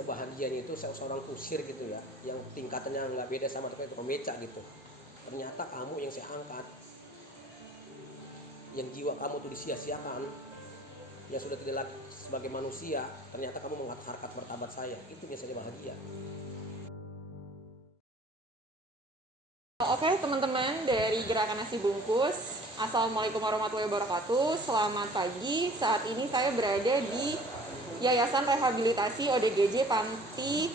saya bahagianya itu seorang kusir gitu ya, yang tingkatannya nggak beda sama tukang becak gitu. Ternyata kamu yang saya angkat, yang jiwa kamu tuh disia-siakan, yang sudah tidak lagi sebagai manusia, ternyata kamu mengangkat harkat martabat saya. Itu yang saya bahagia. Oke teman-teman dari Gerakan Nasi Bungkus, Assalamualaikum warahmatullahi wabarakatuh. Selamat pagi, saat ini saya berada di Yayasan Rehabilitasi ODGJ Panti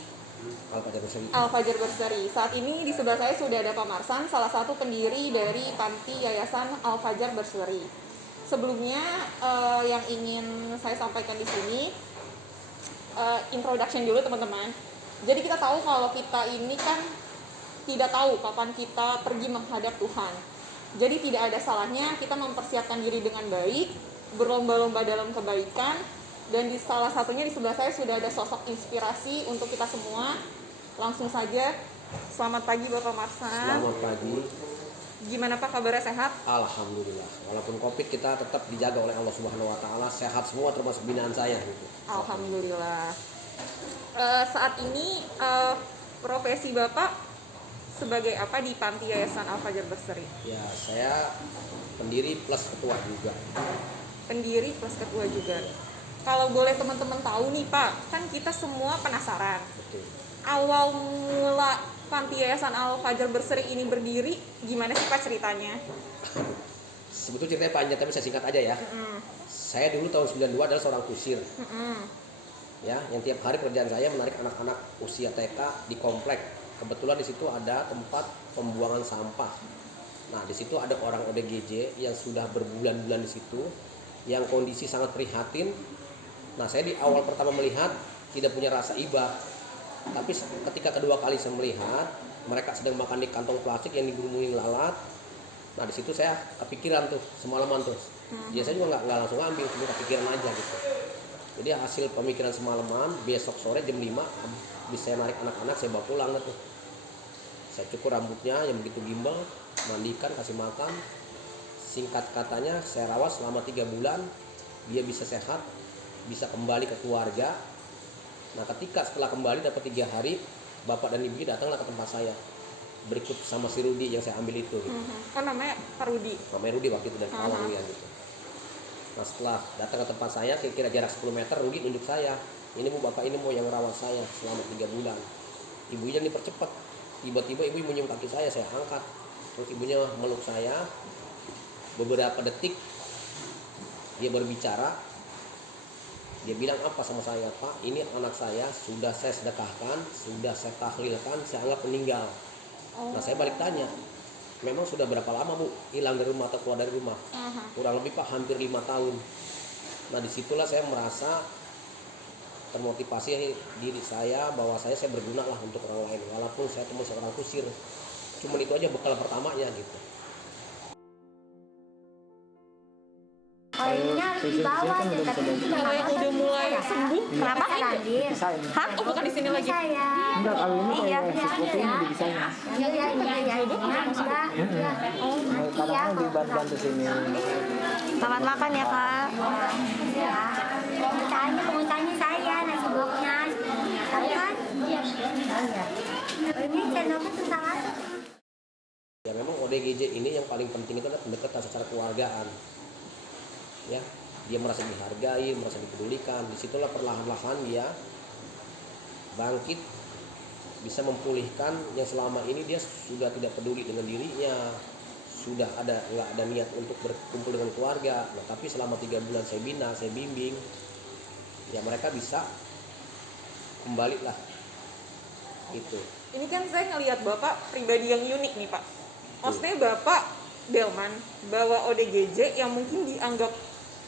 Al-Fajar Berseri. Saat ini di sebelah saya sudah ada Pak Marsan, salah satu pendiri dari Panti Yayasan Al-Fajar Berseri. Sebelumnya yang ingin saya sampaikan di sini, introduction dulu teman-teman. Jadi kita tahu kalau kita ini kan tidak tahu kapan kita pergi menghadap Tuhan. Jadi tidak ada salahnya kita mempersiapkan diri dengan baik, berlomba-lomba dalam kebaikan, dan di salah satunya di sebelah saya sudah ada sosok inspirasi untuk kita semua. Langsung saja, selamat pagi Bapak Marsan. Selamat pagi. Gimana Pak, kabarnya sehat? Alhamdulillah. Walaupun Covid kita tetap dijaga oleh Allah Subhanahu Wa Taala, sehat semua termasuk binaan saya. Gitu. Alhamdulillah. Saat ini profesi Bapak sebagai apa di Panti Yayasan Al-Fajar Berseri? Ya, saya pendiri plus ketua juga. Pendiri plus ketua juga. Kalau boleh teman-teman tahu nih Pak, kan kita semua penasaran. Betul. Awal mula Panti Yayasan Al-Fajar Berseri ini berdiri, gimana sih Pak ceritanya? Sebetulnya ceritanya panjang tapi saya singkat aja ya. Saya dulu tahun 92 adalah seorang kusir. Ya, yang tiap hari pekerjaan saya menarik anak-anak usia TK di komplek. Kebetulan di situ ada tempat pembuangan sampah. Nah, di situ ada orang ODGJ yang sudah berbulan-bulan di situ, yang kondisi sangat prihatin. Nah, saya di awal pertama melihat tidak punya rasa iba, tapi ketika kedua kali saya melihat mereka sedang makan di kantong plastik yang digulungin lalat. Nah, di situ saya kepikiran tuh semalaman tuh. Ya saya juga nggak langsung ambil, cuma kepikiran aja gitu. Jadi hasil pemikiran semalaman, besok sore jam 5 bisa saya narik anak-anak, saya bawa pulang tuh. Saya cukur rambutnya yang begitu gimbal, mandikan, kasih makan. Singkat katanya saya rawat selama 3 bulan, dia bisa sehat, bisa kembali ke keluarga. Nah, ketika setelah kembali dapat 3 hari, bapak dan ibunya datanglah ke tempat saya. Berikut sama si Rudi yang saya ambil itu. Gitu. Oh, namanya Pak Rudi? Namanya Rudi waktu itu dari awal ya gitu. Nah, setelah datang ke tempat saya, kira-kira jarak 10 meter, Rudi nunjuk saya. Ini bu, bapak ini mau yang rawat saya selama 3 bulan. Ibunya dipercepat. Tiba-tiba ibu menyium kaki saya angkat. Terus ibunya meluk saya. Beberapa detik dia berbicara. Dia bilang apa sama saya, Pak, ini anak saya sudah saya sedekahkan, sudah saya tahlilkan, saya anggap meninggal. Nah, saya balik tanya, memang sudah berapa lama bu hilang dari rumah atau keluar dari rumah? Kurang lebih Pak hampir 5 tahun. Nah, disitulah saya merasa termotivasi diri saya bahwa saya berguna lah untuk orang lain, walaupun saya cuma seorang kusir. Cuman itu aja bekal pertamanya gitu. Kayaknya di bawah aja, tapi Kalau yang udah mulai sembuh, kenapa? hah? Oh, bukan di sini lagi? Enggak, kalau ini kayak seperti ini di desainnya. Kadang dibantu sini. Selamat makan ya kak. Tanya saya nasi bloknya, tahu kan? Ini channelnya tentang apa? Ya memang ODGJ ini yang paling penting itu adalah pendekatan secara keluargaan. Ya, dia merasa dihargai, merasa dipedulikan. Disitulah perlahan-lahan dia bangkit, bisa memulihkan yang selama ini dia sudah tidak peduli dengan dirinya, sudah nggak ada niat untuk berkumpul dengan keluarga. Nah, tapi selama 3 bulan saya bina, saya bimbing, ya mereka bisa kembali lah. Itu. Ini kan saya ngelihat Bapak pribadi yang unik nih Pak. Maksudnya Bapak Delman bawa ODGJ yang mungkin dianggap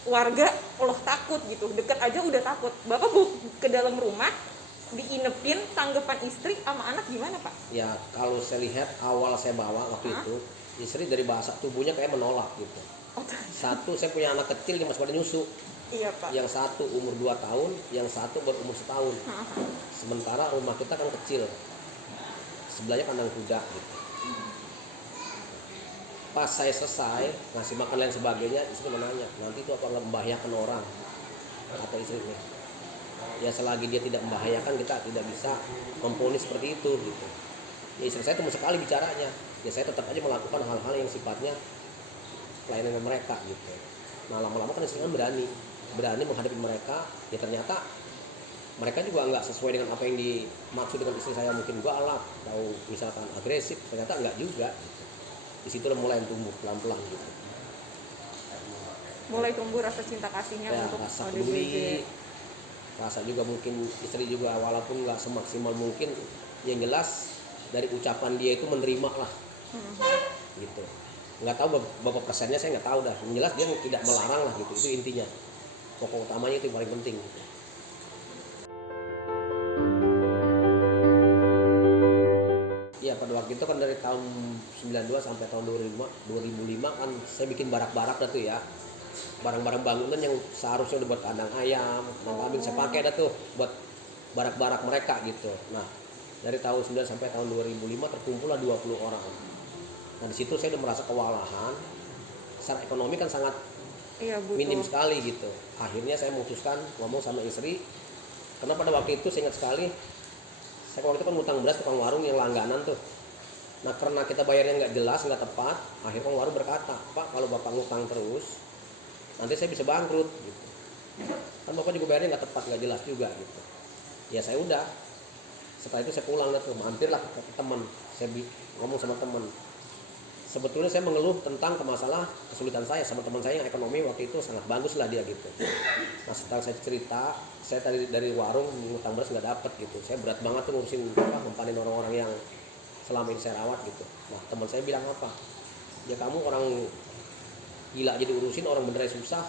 warga takut gitu, dekat aja udah takut. Bapak ke dalam rumah diinepin, tanggapan istri sama anak gimana Pak? Ya kalau saya lihat awal saya bawa waktu itu, istri dari bahasa tubuhnya kayak menolak gitu. Satu, saya punya anak kecil yang masih pada nyusu. Iya Pak. Yang satu umur 2 tahun, yang satu berumur 1 tahun. Sementara rumah kita kan kecil, sebelahnya kandang kuda gitu. Pas saya selesai ngasih makan dan sebagainya, istri menanya, nanti itu apa membahayakan orang? Kata istrinya. ya selagi dia tidak membahayakan kita tidak bisa memponis seperti itu gitu. Ya istri saya cuma sekali bicaranya, ya saya tetap aja melakukan hal-hal yang sifatnya pelayanan mereka gitu. Nah lama-lama kan istri kan berani menghadapi mereka, ya ternyata mereka juga nggak sesuai dengan apa yang dimaksud dengan istri saya, mungkin galak atau misalkan agresif, ternyata nggak juga gitu. Di situ mulai tumbuh pelan-pelan gitu. Mulai tumbuh rasa cinta kasihnya Ya, untuk rasa ODGJ. peduli, rasa juga mungkin istri juga walaupun nggak semaksimal mungkin, yang jelas dari ucapan dia itu menerima lah gitu. Nggak tahu berapa persennya saya nggak tahu dah, yang jelas dia tidak melarang lah gitu, itu intinya, pokok utamanya itu yang paling penting gitu. Ya pada waktu itu kan dari tahun 92 sampai tahun 2005 kan saya bikin barak-barak dah tuh ya, barang-barang bangunan yang seharusnya udah buat kandang ayam, kandang kambing saya pakai dah tuh buat barak-barak mereka gitu. Nah dari tahun 9 sampai tahun 2005 terkumpullah 20 orang. Nah di situ saya udah merasa kewalahan, secara ekonomi kan sangat Iya, butuh. minim sekali gitu. Akhirnya saya memutuskan ngomong sama istri, karena pada waktu itu saya ingat sekali, saya waktu itu kan ngutang beras tukang warung yang langganan tuh. Nah karena kita bayarnya nggak jelas, nggak tepat, akhirnya tukang warung berkata, Pak kalau bapak ngutang terus nanti saya bisa bangkrut gitu. Kan bapak juga bayarnya nggak tepat, nggak jelas juga gitu. Ya saya udah, setelah itu saya pulang tuh, mampirlah ke teman, saya ngomong sama teman. Sebetulnya saya mengeluh tentang masalah kesulitan saya sama teman saya yang ekonomi waktu itu sangat bagus lah dia gitu. Nah setelah saya cerita, saya tadi dari warung ngutang beras nggak dapet gitu, saya berat banget tuh ngurusin mempanin orang-orang yang selama ini saya rawat gitu. Nah teman saya bilang apa, ya kamu orang gila aja diurusin, orang beneran susah.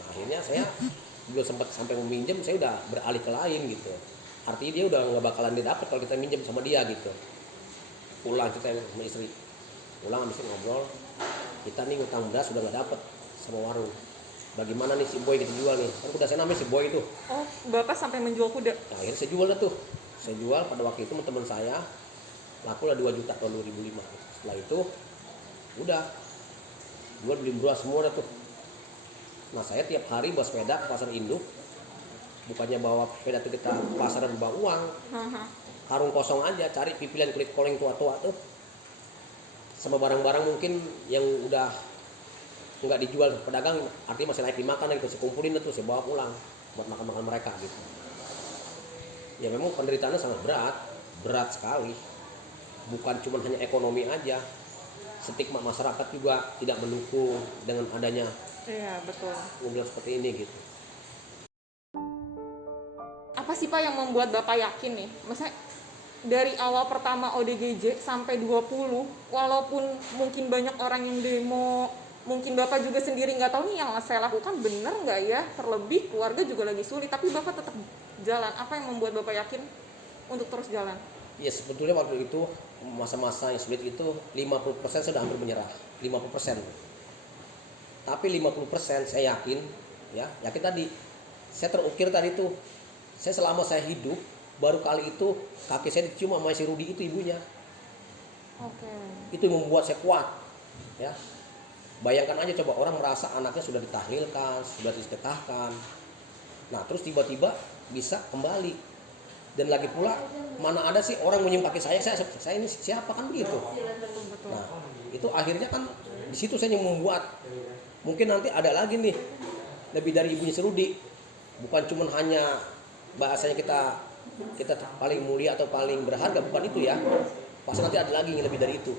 Nah akhirnya saya belum sempat sampai meminjam, saya udah beralih ke lain gitu. Artinya dia udah nggak bakalan didapat kalau kita minjem sama dia gitu. Pulang kita sama istri, pulang habis itu ngobrol, kita nih ngutang beras sudah nggak dapet sama warung. Bagaimana nih si Boy kita jual nih? Kan kuda saya namanya si Boy itu. Oh, Bapak sampai menjual kuda? Nah, akhirnya saya jual dah tuh. Saya jual pada waktu itu teman saya laku lah 2 juta tahun 2005. Setelah itu udah jual beli beras semua dah tuh. Nah saya tiap hari bawa sepeda ke pasar induk, bukannya bawa sepeda tuh kita ke pasar dan bawa uang, karung kosong aja, cari pipilan kulit koleng tua-tua tuh sama barang-barang mungkin yang udah nggak dijual ke pedagang, artinya masih layak dimakan gitu, saya kumpulin tuh, saya bawa pulang buat makan-makan mereka gitu. Ya memang penderitaannya sangat berat sekali, bukan cuma hanya ekonomi aja, stigma masyarakat juga tidak mendukung dengan adanya Iya, betul. mobil seperti ini gitu. Apa sih Pak yang membuat Bapak yakin nih? Maksudnya dari awal pertama ODGJ sampai 20, walaupun mungkin banyak orang yang demo, mungkin Bapak juga sendiri nggak tahu nih yang saya lakukan bener nggak ya, terlebih keluarga juga lagi sulit, tapi Bapak tetap jalan. Apa yang membuat Bapak yakin untuk terus jalan? Ya sebetulnya waktu itu masa-masa yang sulit itu 50% sudah hampir menyerah, 50%. Tapi 50% saya yakin, ya yakin tadi, saya terukir tadi tuh, saya selama saya hidup baru kali itu kaki saya dicium sama si Rudi itu ibunya. Oke. Itu yang membuat saya kuat, ya. Bayangkan aja coba orang merasa anaknya sudah ditahlilkan, sudah disedekahkan, nah terus tiba-tiba bisa kembali. Dan lagi pula mana ada sih orang menyium kaki saya ini siapa kan begitu. Nah itu akhirnya kan di situ saya yang membuat mungkin nanti ada lagi nih lebih dari ibunya si Rudi, bukan cuma hanya bahasanya kita paling mulia atau paling berharga, bukan itu ya, pasti nanti ada lagi yang lebih dari itu.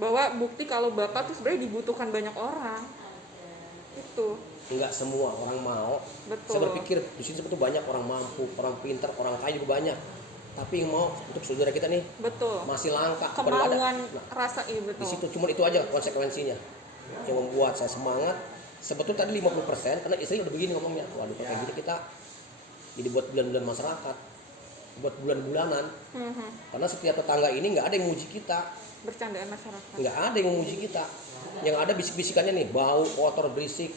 Bahwa bukti kalau Bapak tuh sebenarnya dibutuhkan banyak orang. Itu. Enggak semua orang mau. Betul. Saya berpikir di sini sebetulnya banyak orang mampu, orang pintar, orang kaya juga banyak. Tapi yang mau untuk saudara kita nih Betul. masih langka. Kemauan Nah, rasa iya betul. di situ cuma itu aja konsekuensinya yang membuat saya semangat. Sebetulnya tadi 50% karena istri udah begini ngomongnya, waduh kayak gitu kita jadi buat bulan-bulan masyarakat, buat bulan-bulanan. Karena setiap tetangga ini nggak ada yang muji kita, Bercandaan masyarakat. nggak ada yang memuji kita. Yang ada bisik-bisikannya nih, bau, kotor, berisik.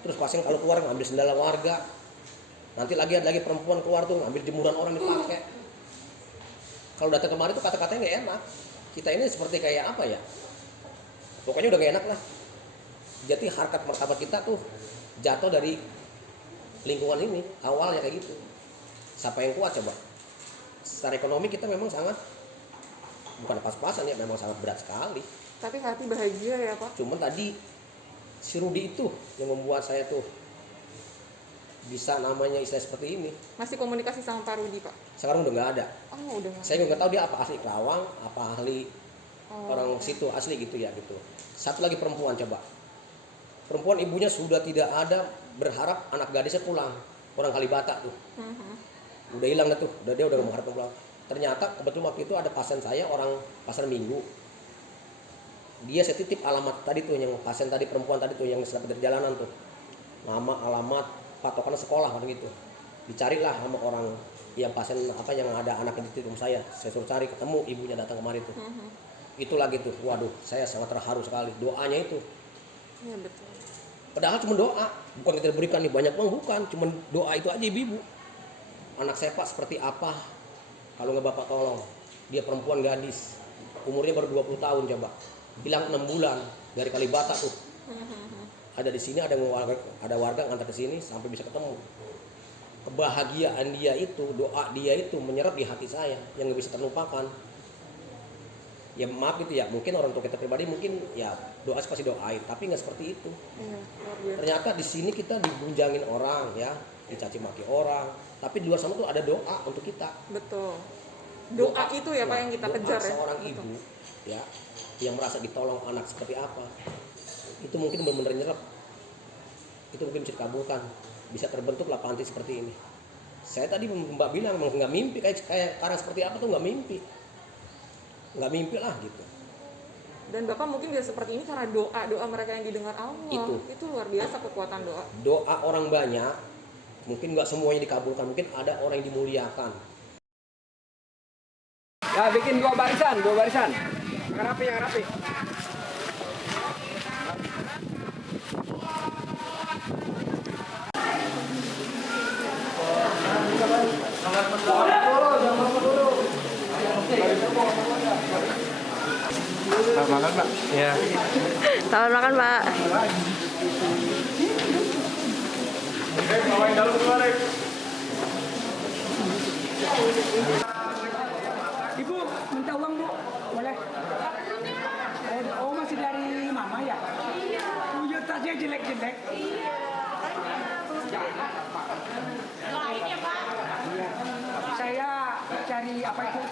Terus pasien kalau keluar ngambil sendal warga. Nanti ada lagi perempuan keluar tuh ngambil jemuran orang dipakai. Kalau datang kemari tuh kata-katanya nggak enak. Kita ini seperti kayak apa ya? Pokoknya udah nggak enak lah. Jadi harkat martabat kita tuh jatuh dari lingkungan ini awalnya kayak gitu. Siapa yang kuat coba? Secara ekonomi kita memang sangat, bukan pas-pasan ya, memang sangat berat sekali. Tapi hati bahagia ya Pak. Cuman tadi si Rudi itu yang membuat saya tuh bisa namanya istilah seperti ini. Masih komunikasi sama Pak Rudi Pak? Sekarang udah nggak ada. Oh udah nggak. Saya nggak tahu dia apa asli Kerawang, apa ahli orang situ asli gitu ya gitu. Satu lagi perempuan coba. Perempuan ibunya sudah tidak ada, berharap anak gadisnya pulang. Orang Kalibata tuh. Udah hilang dah tuh, dia udah mengharap pulang. Ternyata kebetulan waktu itu ada pasien saya orang Pasar Minggu. Dia saya titip alamat tadi tuh yang pasien tadi perempuan tadi tuh yang dapat dari jalanan tuh. Nama, alamat, patokan sekolah kan gitu. Dicarilah sama orang yang pasien apa yang ada anaknya di rumah saya. Saya suruh cari, ketemu ibunya datang kemari tuh. Itu lagi tuh, waduh, saya sangat terharu sekali. Doanya itu. Iya betul. Padahal cuma doa, bukan kita berikan nih banyak uang, bukan, cuma doa itu aja ibu. Anak saya Pak seperti apa? Kalau nggak Bapak tolong. Dia perempuan gadis, umurnya baru 20 tahun coba. Hilang 6 bulan dari Kalibata tuh. Ada di sini, ada warga ngantar ke sini sampai bisa ketemu. Kebahagiaan dia itu, doa dia itu menyerap di hati saya yang nggak bisa terlupakan. Ya maaf itu ya, mungkin orang tua kita pribadi mungkin ya doa pasti doain, tapi nggak seperti itu. Iya, luar biasa. Ternyata di sini kita digunjangin orang ya, dicaci maki orang, tapi di luar sana tuh ada doa untuk kita. Betul. Doa itu ya Pak yang kita doa kejar ya. seorang Betul. ibu ya yang merasa ditolong anak seperti apa, itu mungkin benar-benar nyerap, itu mungkin bisa dikabulkan, bisa terbentuklah panti seperti ini. Saya tadi Mbak bilang memang nggak mimpi kayak karang seperti apa tuh nggak mimpi lah gitu. Dan Bapak mungkin bisa seperti ini karena doa mereka yang didengar Allah. Itu luar biasa kekuatan doa. Doa orang banyak, mungkin nggak semuanya dikabulkan, mungkin ada orang yang dimuliakan. Ya bikin dua barisan. Yang rapi. Makan Pak. Ya. Selamat makan Pak. Ibu minta uang Bu, boleh? Oh masih dari mama ya? Iya. Oh ya tasnya jelek-jelek. Iya. Saya cari apa itu?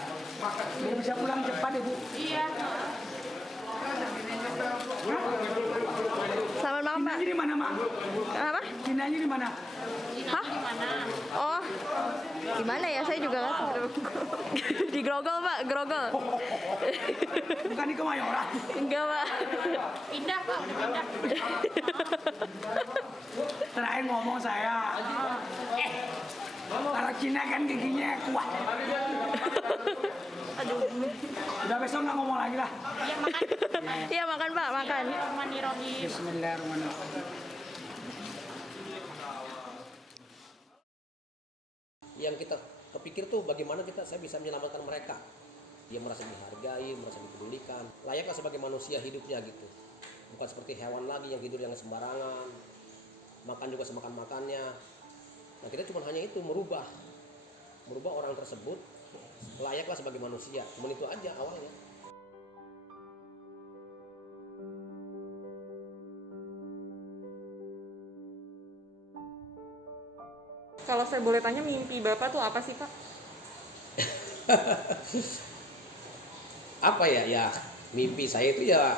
Biar bisa pulang cepat Ibu. Iya. Selamat malam Pak. Kinanya di mana Mak? Apa? Kinanya di mana? Hah? Oh, gimana ya? Saya juga nggak tahu. Di Grogol Pak, Grogol. Bukan di Kemayoran. Enggak Pak. Pindah Pak, udah pindah. Terakhir ngomong saya. Kalau Cina kan giginya kuat. Aduh. Udah besok nggak ngomong lagi lah. Iya makan. Iya makan Pak, makan. Bismillahirrahmanirrahim. Bismillahirrahmanirrahim. Yang kita kepikir tuh bagaimana saya bisa menyelamatkan mereka. Dia merasa dihargai, merasa dipedulikan, layaklah sebagai manusia hidupnya gitu. Bukan seperti hewan lagi yang tidur yang sembarangan, makan juga semakan-makannya. Nah kita cuma hanya itu merubah orang tersebut layaklah sebagai manusia. Cuma itu aja awalnya. Kalau saya boleh tanya mimpi Bapak tuh apa sih Pak? Apa ya mimpi saya itu ya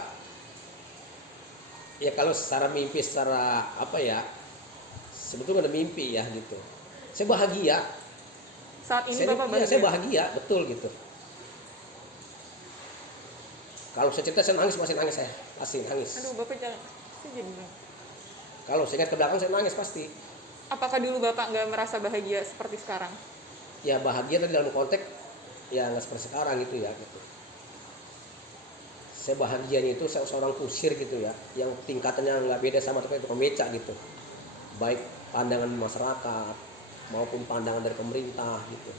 kalau secara mimpi secara apa ya sebetulnya ada mimpi ya gitu. Saya bahagia. Saat ini Bapak bahagia? Saya bahagia betul gitu. Kalau saya cerita saya nangis, masih nangis saya, pasti nangis. Aduh Bapak jangan, saya jadi bilang. Kalau saya ingat ke belakang saya nangis pasti. Apakah dulu Bapak nggak merasa bahagia seperti sekarang? Ya bahagia tapi dalam konteks ya nggak seperti sekarang gitu ya gitu. Saya bahagianya itu saya seorang kusir gitu ya, yang tingkatannya nggak beda sama tukang becak gitu. Baik pandangan masyarakat maupun pandangan dari pemerintah gitu.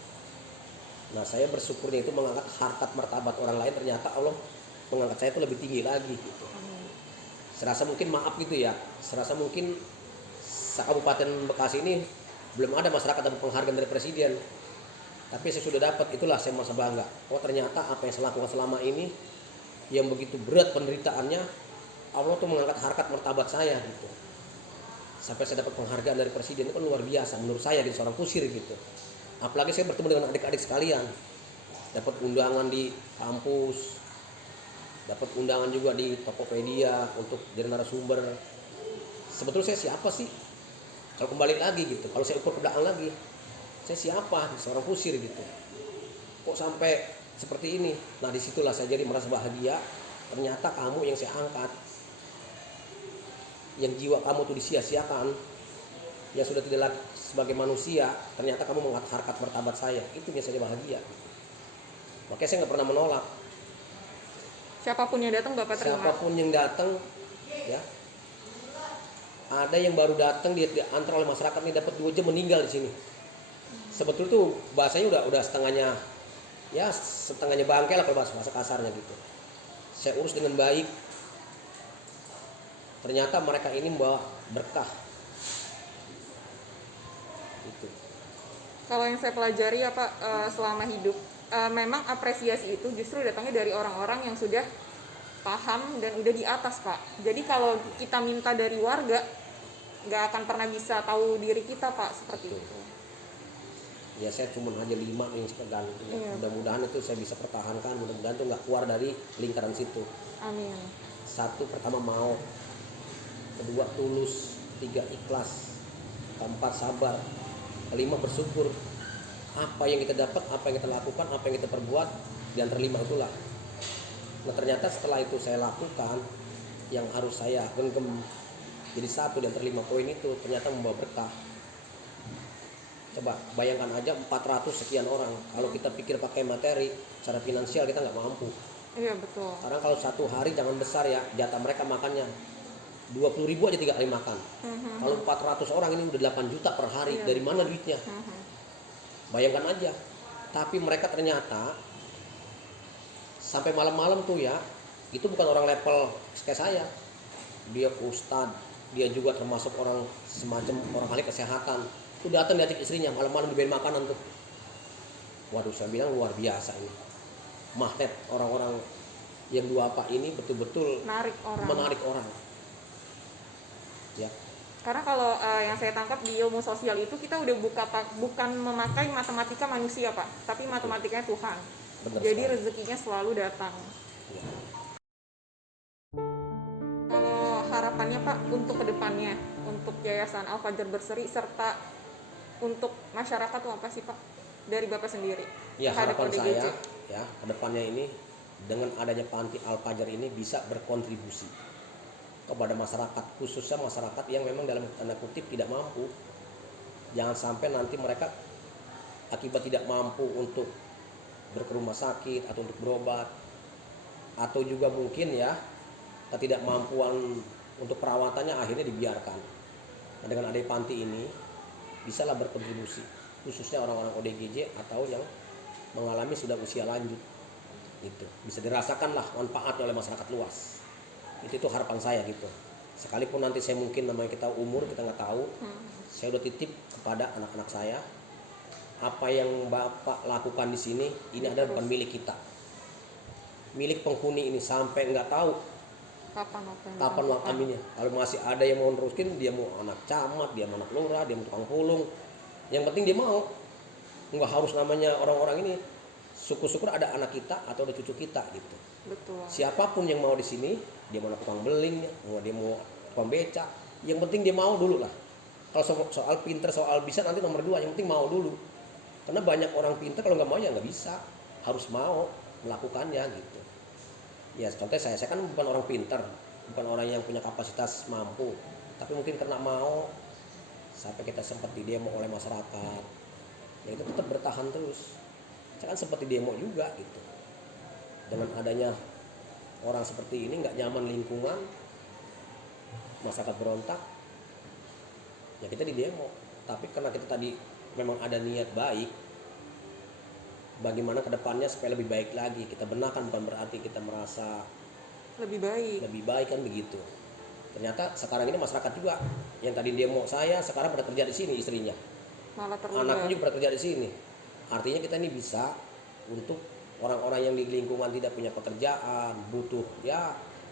Nah saya bersyukurnya itu mengangkat harkat martabat orang lain, ternyata Allah mengangkat saya itu lebih tinggi lagi gitu. Serasa mungkin maaf gitu ya, serasa mungkin Kabupaten Bekasi ini belum ada masyarakat dapat penghargaan dari presiden. Tapi saya sudah dapat, itulah saya merasa bangga. Oh ternyata apa yang saya lakukan selama ini yang begitu berat penderitaannya, Allah tuh mengangkat harkat martabat saya gitu. Sampai saya dapat penghargaan dari presiden, itu kan luar biasa menurut saya di seorang kusir gitu. Apalagi saya bertemu dengan adik-adik sekalian, dapat undangan di kampus, dapat undangan juga di Tokopedia untuk jadi narasumber. Sebetulnya saya siapa sih? Kalau kembali lagi gitu, kalau saya ukur ke belakang lagi, saya siapa? Seorang kusir gitu. Kok sampai seperti ini? Nah disitulah saya jadi merasa bahagia. Ternyata kamu yang saya angkat, yang jiwa kamu tuh disia-siakan, yang sudah tidak lagi sebagai manusia, ternyata kamu mengangkat harkat martabat saya. Itu yang saya bahagia. Makanya saya nggak pernah menolak. Siapapun yang datang Bapak terima. Siapapun yang datang, ya. Ada yang baru datang dia diantar oleh masyarakat ini dapat 2 jam meninggal di sini. Sebetulnya tuh bahasanya udah setengahnya, ya setengahnya bangkai lah kalau bahasa kasarnya gitu. Saya urus dengan baik. Ternyata mereka ini membawa berkah. Itu. Kalau yang saya pelajari ya Pak selama hidup, memang apresiasi itu justru datangnya dari orang-orang yang sudah paham dan udah di atas Pak. Jadi kalau kita minta dari warga, nggak akan pernah bisa tahu diri kita Pak, seperti itu. Ya saya cuma hanya 5 yang saya pegang. Iya. Mudah-mudahan itu saya bisa pertahankan, mudah-mudahan itu nggak keluar dari lingkaran situ. Amin. 1, pertama mau, 2 tulus, 3 ikhlas, 4 sabar, 5 bersyukur. Apa yang kita dapat, apa yang kita lakukan, apa yang kita perbuat, di antara 5 itulah. Nah ternyata setelah itu saya lakukan, yang harus saya genggam jadi 1 di antara 5 poin itu ternyata membawa berkah. Coba bayangkan aja 400 sekian orang. Kalau kita pikir pakai materi, secara finansial kita nggak mampu. Iya betul. Sekarang kalau 1 hari jangan besar ya, jatah mereka makannya 20.000 aja 3 kali makan. Kalau 400 orang ini udah 8 juta per hari, Iya. dari mana duitnya? Bayangkan aja. Tapi mereka ternyata sampai malam-malam tuh ya, itu bukan orang level kayak saya. Dia ustadz, dia juga termasuk orang semacam orang ahli kesehatan. Itu datang diajak istrinya malam-malam dibeliin makanan tuh. Waduh, saya bilang luar biasa ini. Magnet orang-orang yang 2 apa ini betul-betul menarik orang. Ya. Karena kalau yang saya tangkap di ilmu sosial itu kita udah bukan memakai matematika manusia Pak, tapi matematikanya Tuhan. Benar Jadi sekali. rezekinya selalu datang. Ya. Kalau harapannya Pak untuk kedepannya, untuk Yayasan Al-Fajar Berseri serta untuk masyarakat tuh apa sih Pak dari Bapak sendiri? Ya terhadap harapan ODGJ? saya ya kedepannya ini dengan adanya Panti Al-Fajar ini bisa berkontribusi kepada masyarakat, khususnya masyarakat yang memang dalam tanda kutip tidak mampu. Jangan sampai nanti mereka akibat tidak mampu untuk ke rumah sakit atau untuk berobat, atau juga mungkin ya ketidakmampuan untuk perawatannya akhirnya dibiarkan. Nah, dengan adanya panti ini bisalah berkontribusi, khususnya orang-orang ODGJ atau yang mengalami sudah usia lanjut. Itu bisa dirasakan lah manfaatnya oleh masyarakat luas. Itu harapan saya gitu. Sekalipun nanti saya mungkin namanya kita umur kita nggak tahu, saya udah titip kepada anak-anak saya, apa yang Bapak lakukan di sini ini adalah bukan milik kita, milik penghuni ini sampai nggak tahu kapan waktunya. Kalau masih ada yang mau nerusin, dia mau anak camat, dia mau anak lurah, dia mau tukang pulung, yang penting dia mau. Nggak harus namanya orang-orang ini, syukur-syukur ada anak kita atau ada cucu kita gitu. Betul. Siapapun yang mau di sini, dia mau tukang beling, dia mau tukang beca, yang penting dia mau dulu lah. Kalau soal pinter, soal bisa nanti nomor 2, yang penting mau dulu. Karena banyak orang pinter kalau nggak mau ya nggak bisa, harus mau melakukannya gitu. Ya contohnya saya kan bukan orang pinter, bukan orang yang punya kapasitas mampu, tapi mungkin karena mau sampai kita sempat di demo oleh masyarakat, ya itu tetap bertahan terus. Saya kan seperti demo juga gitu. Dengan adanya orang seperti ini nggak nyaman lingkungan, masyarakat berontak, ya kita di demo. Tapi karena kita tadi memang ada niat baik, bagaimana kedepannya supaya lebih baik lagi, kita benarkan, bukan berarti kita merasa Lebih baik kan begitu. Ternyata sekarang ini masyarakat juga yang tadi demo saya sekarang pada kerja di sini, istrinya, malah terlibat. anaknya juga pada kerja di sini, Artinya kita ini bisa untuk orang-orang yang di lingkungan tidak punya pekerjaan, butuh ya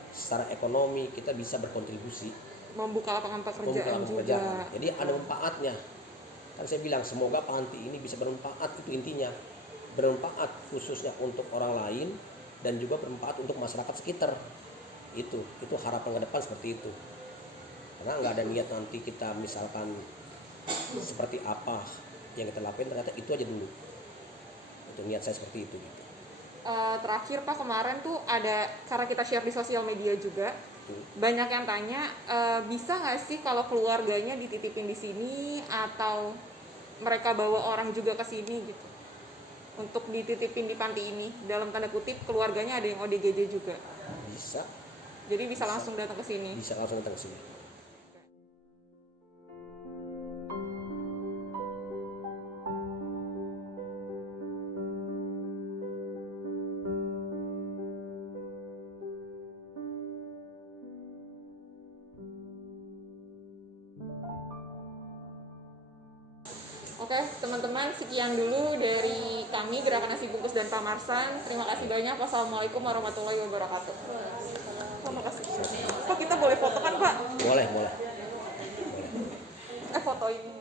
secara ekonomi kita bisa berkontribusi Membuka lapangan pekerjaan membuka juga. pekerjaan. Jadi ada manfaatnya. Kan saya bilang semoga panti ini bisa bermanfaat, itu intinya. Bermanfaat khususnya untuk orang lain dan juga bermanfaat untuk masyarakat sekitar. Itu harapan ke depan seperti itu. Karena nggak ada niat nanti kita misalkan seperti apa yang kita lakuin, ternyata itu aja dulu. Itu niat saya seperti itu gitu. Terakhir Pak, kemarin tuh ada, karena kita share di sosial media juga, banyak yang tanya bisa nggak sih kalau keluarganya dititipin di sini atau mereka bawa orang juga ke sini gitu untuk dititipin di panti ini, dalam tanda kutip keluarganya ada yang ODGJ juga, Bisa jadi bisa langsung datang ke sini. langsung datang ke sini. Oke, teman-teman, sekian dulu dari kami Gerakan Nasi Bungkus dan Pak Marsan. Terima kasih banyak. Wassalamualaikum warahmatullahi wabarakatuh. Terima kasih. Pak, kita boleh foto kan, Pak? Boleh. Foto ini.